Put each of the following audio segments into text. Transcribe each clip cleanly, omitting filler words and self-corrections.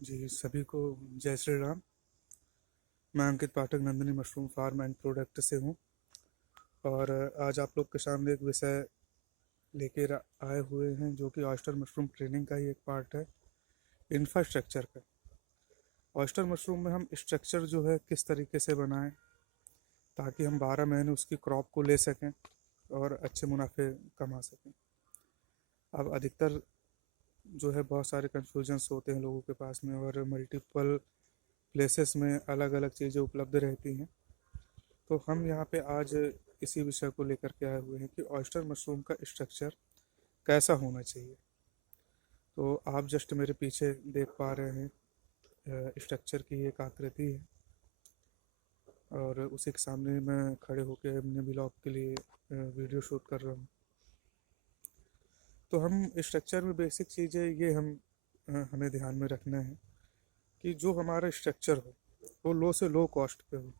जी, सभी को जय श्री राम। मैं Ankit Pathak Nandini mushroom farm and product से हूँ और आज आप लोग के सामने एक विषय लेकर आए हुए हैं जो कि ऑयस्टर मशरूम ट्रेनिंग का ही एक पार्ट है, इंफ्रास्ट्रक्चर का। ऑयस्टर मशरूम में हम स्ट्रक्चर जो है किस तरीके से बनाएं ताकि हम 12 महीने उसकी क्रॉप को ले सकें और अच्छे मुनाफे कमा सकें। अब अधिकतर जो है बहुत सारे कन्फ्यूजन्स होते हैं लोगों के पास में और मल्टीपल प्लेसेस में अलग अलग चीज़ें उपलब्ध रहती हैं। तो हम यहाँ पे आज इसी विषय को लेकर के आए हुए हैं कि ऑयस्टर मशरूम का स्ट्रक्चर कैसा होना चाहिए। तो आप जस्ट मेरे पीछे देख पा रहे हैं स्ट्रक्चर की एक आकृति है और उसी के सामने मैं खड़े होकर अपने ब्लॉग के लिए वीडियो शूट कर रहा हूँ। तो हम स्ट्रक्चर में बेसिक चीज़ें ये हमें ध्यान में रखना है कि जो हमारा स्ट्रक्चर हो वो लो से लो कॉस्ट पे हो।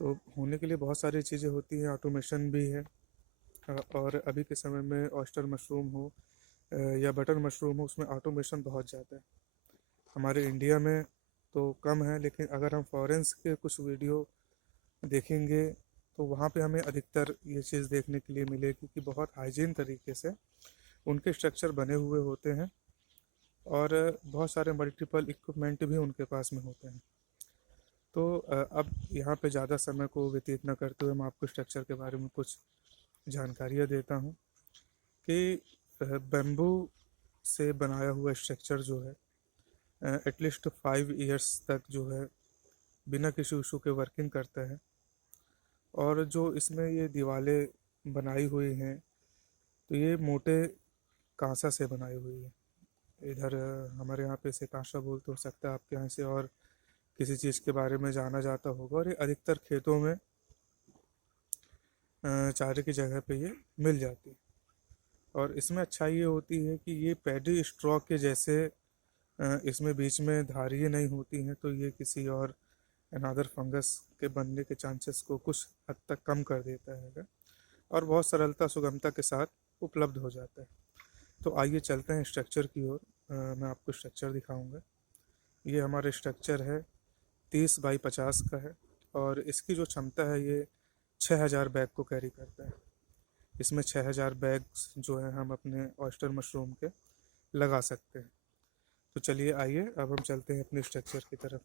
तो होने के लिए बहुत सारी चीज़ें होती हैं, ऑटोमेशन भी है। और अभी के समय में ऑयस्टर मशरूम हो या बटर मशरूम हो, उसमें ऑटोमेशन बहुत ज़्यादा है। हमारे इंडिया में तो कम है, लेकिन अगर हम फॉरेन्स के कुछ वीडियो देखेंगे तो वहाँ पे हमें अधिकतर ये चीज़ देखने के लिए मिलेगी कि बहुत हाइजीन तरीके से उनके स्ट्रक्चर बने हुए होते हैं और बहुत सारे मल्टीपल इक्विपमेंट भी उनके पास में होते हैं। तो अब यहाँ पे ज़्यादा समय को व्यतीत न करते हुए मैं आपको स्ट्रक्चर के बारे में कुछ जानकारियाँ देता हूँ कि बैम्बू से बनाया हुआ स्ट्रक्चर जो है एटलीस्ट 5 इयर्स तक जो है बिना किसी इशू के वर्किंग करता है। और जो इसमें ये दीवारें बनाई हुई हैं तो ये मोटे कांसा से बनाई हुई है। इधर हमारे यहाँ पे इसे कांसा बोलते, हो सकता है आपके यहाँ से और किसी चीज़ के बारे में जाना जाता होगा। और ये अधिकतर खेतों में चारे की जगह पे ये मिल जाती है। और इसमें अच्छाई ये होती है कि ये पैडी स्ट्रॉ के जैसे इसमें बीच में धारियाँ नहीं होती हैं, तो ये किसी और अनादर फंगस के बनने के चांसेस को कुछ हद तक कम कर देता है और बहुत सरलता सुगमता के साथ उपलब्ध हो जाता है। तो आइए चलते हैं स्ट्रक्चर की ओर। मैं आपको स्ट्रक्चर दिखाऊंगा। ये हमारा स्ट्रक्चर है 30 बाई 50 का है और इसकी जो क्षमता है ये 6000 बैग को कैरी करता है। इसमें 6000 बैग्स जो है हम अपने ऑयस्टर मशरूम के लगा सकते हैं। तो चलिए आइए अब हम चलते हैं अपने स्ट्रक्चर की तरफ।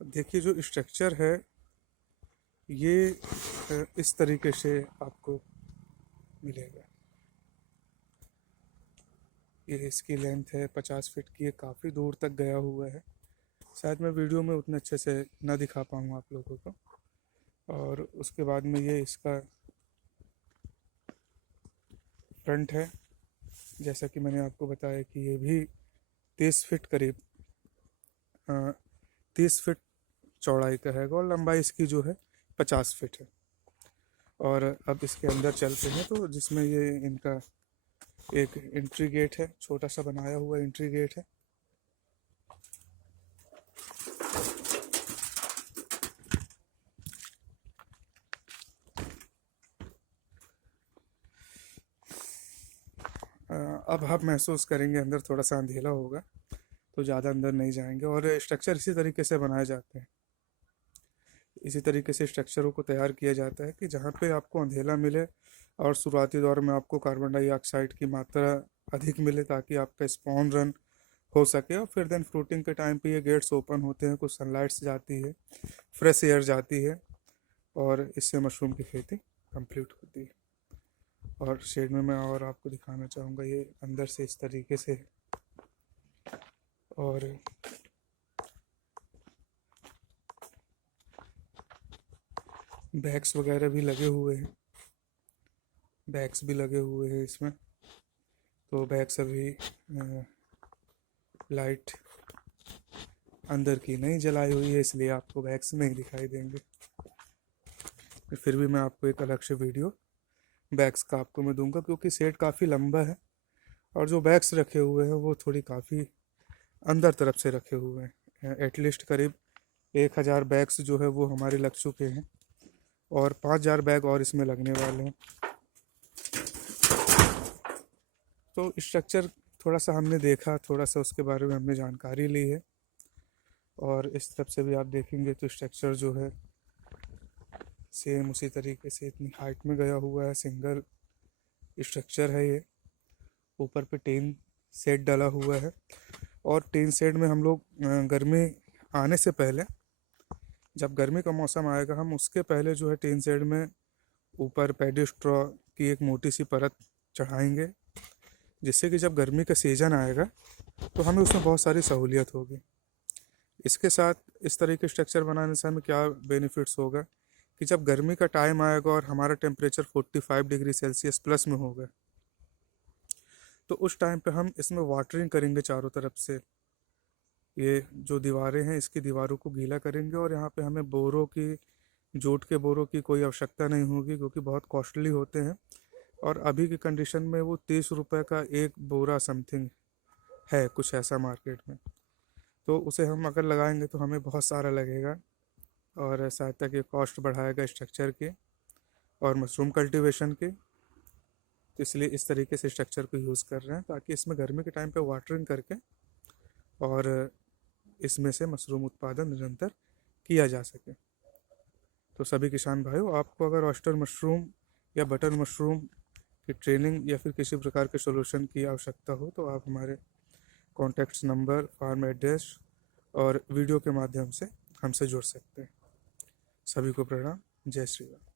देखिए जो स्ट्रक्चर है ये इस तरीके से आपको मिलेगा। ये इसकी लेंथ है 50 फीट की, ये काफ़ी दूर तक गया हुआ है। शायद मैं वीडियो में उतने अच्छे से ना दिखा पाऊँ आप लोगों को। और उसके बाद में ये इसका फ्रंट है, जैसा कि मैंने आपको बताया कि ये भी 30 फीट करीब 30 फीट चौड़ाई का है और लंबाई इसकी जो है 50 फीट है। और अब इसके अंदर चलते हैं तो जिसमें ये इनका एक एंट्री गेट है, छोटा सा बनाया हुआ एंट्री गेट है। अब आप महसूस करेंगे अंदर थोड़ा सा अंधेला होगा तो ज़्यादा अंदर नहीं जाएंगे। और स्ट्रक्चर इसी तरीके से बनाए जाते हैं, इसी तरीके से स्ट्रक्चरों को तैयार किया जाता है कि जहाँ पे आपको अंधेला मिले और शुरुआती दौर में आपको कार्बन डाइऑक्साइड की मात्रा अधिक मिले ताकि आपका स्पॉन रन हो सके। और फिर देन फ्रूटिंग के टाइम पे ये गेट्स ओपन होते हैं, कुछ सनलाइट्स जाती है, फ्रेश एयर जाती है और इससे मशरूम की खेती कंप्लीट होती है। और शेड में मैं और आपको दिखाना चाहूँगा, ये अंदर से इस तरीके से और बैग्स वगैरह भी लगे हुए हैं, बैग्स भी लगे हुए हैं इसमें। तो बैग्स अभी लाइट अंदर की नहीं जलाई हुई है इसलिए आपको बैग्स नहीं दिखाई देंगे, फिर भी मैं आपको एक अलग से वीडियो बैग्स का आपको मैं दूंगा क्योंकि सेट काफ़ी लंबा है और जो बैग्स रखे हुए हैं वो थोड़ी काफ़ी अंदर तरफ से रखे हुए हैं। एटलीस्ट करीब 1000 बैग्स जो है वो हमारे लग चुके हैं और 5000 बैग और इसमें लगने वाले हैं। तो स्ट्रक्चर थोड़ा सा हमने देखा, थोड़ा सा उसके बारे में हमने जानकारी ली है। और इस तरफ से भी आप देखेंगे तो स्ट्रक्चर जो है सेम उसी तरीके से इतनी हाइट में गया हुआ है। सिंगल स्ट्रक्चर है ये। ऊपर पे टीन शेड डाला हुआ है और टीन शेड में हम लोग गर्मी आने से पहले, जब गर्मी का मौसम आएगा, हम उसके पहले जो है टीन शेड में ऊपर पैडी स्ट्रॉ की एक मोटी सी परत चढ़ाएंगे, जिससे कि जब गर्मी का सीज़न आएगा तो हमें उसमें बहुत सारी सहूलियत होगी। इसके साथ इस तरह के स्ट्रक्चर बनाने से हमें क्या बेनिफिट्स होगा कि जब गर्मी का टाइम आएगा और हमारा टेम्परेचर 45 डिग्री सेल्सियस प्लस में होगा, तो उस टाइम पे हम इसमें वाटरिंग करेंगे चारों तरफ से। ये जो दीवारें हैं इसकी दीवारों को गीला करेंगे और यहाँ पे हमें बोरों की, जूट के बोरों की कोई आवश्यकता नहीं होगी, क्योंकि बहुत कॉस्टली होते हैं। और अभी की कंडीशन में वो 30 रुपये का एक बोरा समथिंग है, कुछ ऐसा मार्केट में। तो उसे हम अगर लगाएंगे तो हमें बहुत सारा लगेगा और शायद तक ये कॉस्ट बढ़ाएगा स्ट्रक्चर की और मशरूम कल्टीवेशन की। तो इसलिए इस तरीके से स्ट्रक्चर को यूज़ कर रहे हैं, ताकि इसमें गर्मी के टाइम पे वाटरिंग करके और इसमें से मशरूम उत्पादन निरंतर किया जा सके। तो सभी किसान भाइयों, आपको अगर ऑयस्टर मशरूम या बटर मशरूम की ट्रेनिंग या फिर किसी प्रकार के सोल्यूशन की आवश्यकता हो तो आप हमारे कॉन्टैक्ट्स नंबर, फार्म एड्रेस और वीडियो के माध्यम से हमसे जुड़ सकते हैं। सभी को प्रणाम। जय श्री राम।